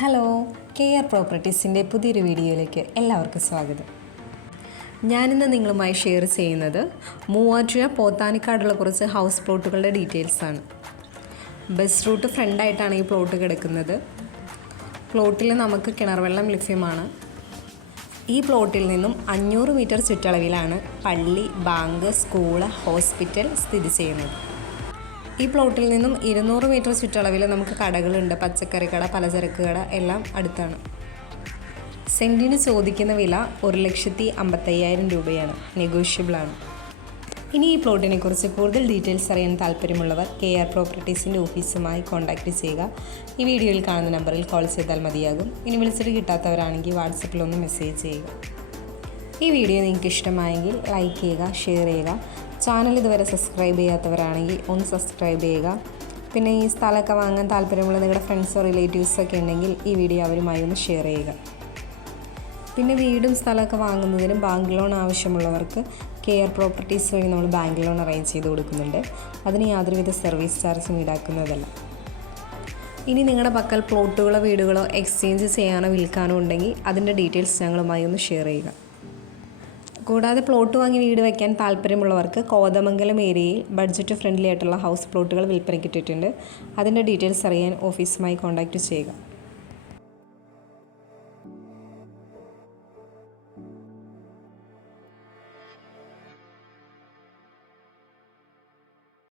Hello K R പ്രോപ്പർട്ടീസിന്റെ പുതിയൊരു വീഡിയോയിലേക്ക് എല്ലാവർക്കും സ്വാഗതം. ഞാനിന്ന് നിങ്ങളുമായി ഷെയർ ചെയ്യുന്നത് മൂവാറ്റുപുഴ പോത്താനിക്കാടുള്ള കുറച്ച് ഹൗസ് പ്ലോട്ടുകളുടെ ഡീറ്റെയിൽസാണ് ബസ് റൂട്ട് ഫ്രണ്ടായിട്ടാണ് ഈ പ്ലോട്ട് കിടക്കുന്നത്. പ്ലോട്ടിൽ നമുക്ക് കിണർ വെള്ളം ലഭ്യമാണ്. ഈ പ്ലോട്ടിൽ നിന്നും അഞ്ഞൂറ് മീറ്റർ ചുറ്റളവിലാണ് പള്ളി ബാങ്ക് സ്കൂൾ ഹോസ്പിറ്റൽ സ്ഥിതി ചെയ്യുന്നത്. ഈ പ്ലോട്ടിൽ നിന്നും ഇരുന്നൂറ് മീറ്റർ ചുറ്റളവിൽ നമുക്ക് കടകളുണ്ട്. പച്ചക്കറി കട പലചരക്ക് കട എല്ലാം അടുത്താണ്. സെന്റിന് ചോദിക്കുന്ന വില ഒരു ലക്ഷത്തി അമ്പത്തയ്യായിരം രൂപയാണ്. നെഗോഷ്യബിളാണ് ഇനി ഈ പ്ലോട്ടിനെ കുറിച്ച് കൂടുതൽ ഡീറ്റെയിൽസ് അറിയാൻ താല്പര്യമുള്ളവർ കെ ആർ പ്രോപ്പർട്ടീസിന്റെ ഓഫീസുമായി കോൺടാക്റ്റ് ചെയ്യുക. ഈ വീഡിയോയിൽ കാണുന്ന നമ്പറിൽ കോൾ ചെയ്താൽ മതിയാകും. ഇനി വിളിച്ചിട്ട് കിട്ടാത്തവരാണെങ്കിൽ വാട്സപ്പിലൊന്ന് മെസ്സേജ് ചെയ്യുക. ഈ വീഡിയോ നിങ്ങൾക്ക് ഇഷ്ടമായെങ്കിൽ ലൈക്ക് ചെയ്യുക ഷെയർ ചെയ്യുക. ചാനൽ ഇതുവരെ സബ്സ്ക്രൈബ് ചെയ്യാത്തവരാണെങ്കിൽ ഒന്ന് സബ്സ്ക്രൈബ് ചെയ്യുക. പിന്നെ ഈ സ്ഥലമൊക്കെ വാങ്ങാൻ താല്പര്യമുള്ള നിങ്ങളുടെ ഫ്രണ്ട്സോ റിലേറ്റീവ്സോ ഒക്കെ ഉണ്ടെങ്കിൽ ഈ വീഡിയോ അവരുമായി ഒന്ന് ഷെയർ ചെയ്യുക. പിന്നെ വീടും സ്ഥലമൊക്കെ വാങ്ങുന്നതിനും ബാങ്ക് ലോൺ ആവശ്യമുള്ളവർക്ക് കെയർ പ്രോപ്പർട്ടീസ് വഴി നമ്മൾ ബാങ്ക് ലോൺ അറേഞ്ച് ചെയ്ത് കൊടുക്കുന്നുണ്ട്. അതിന് യാതൊരുവിധ സർവീസ് ചാർജും ഈടാക്കുന്നതല്ല. ഇനി നിങ്ങളുടെ പക്കൽ പ്ലോട്ടുകളോ വീടുകളോ എക്സ്ചേഞ്ച് ചെയ്യാനോ വിൽക്കാനോ ഉണ്ടെങ്കിൽ അതിന്റെ ഡീറ്റെയിൽസ് ഞങ്ങളുമായി ഒന്ന് ഷെയർ ചെയ്യുക. കൂടാതെ പ്ലോട്ട് വാങ്ങി വീട് വയ്ക്കാൻ താല്പര്യമുള്ളവർക്ക് കോതമംഗലം ഏരിയയിൽ ബഡ്ജറ്റ് ഫ്രണ്ട്ലി ആയിട്ടുള്ള ഹൗസ് പ്ലോട്ടുകൾ വിൽപ്പനയ്ക്കിട്ടിട്ടുണ്ട് അതിന്റെ ഡീറ്റെയിൽസ് അറിയാൻ ഓഫീസുമായി കോൺടാക്റ്റ് ചെയ്യുക.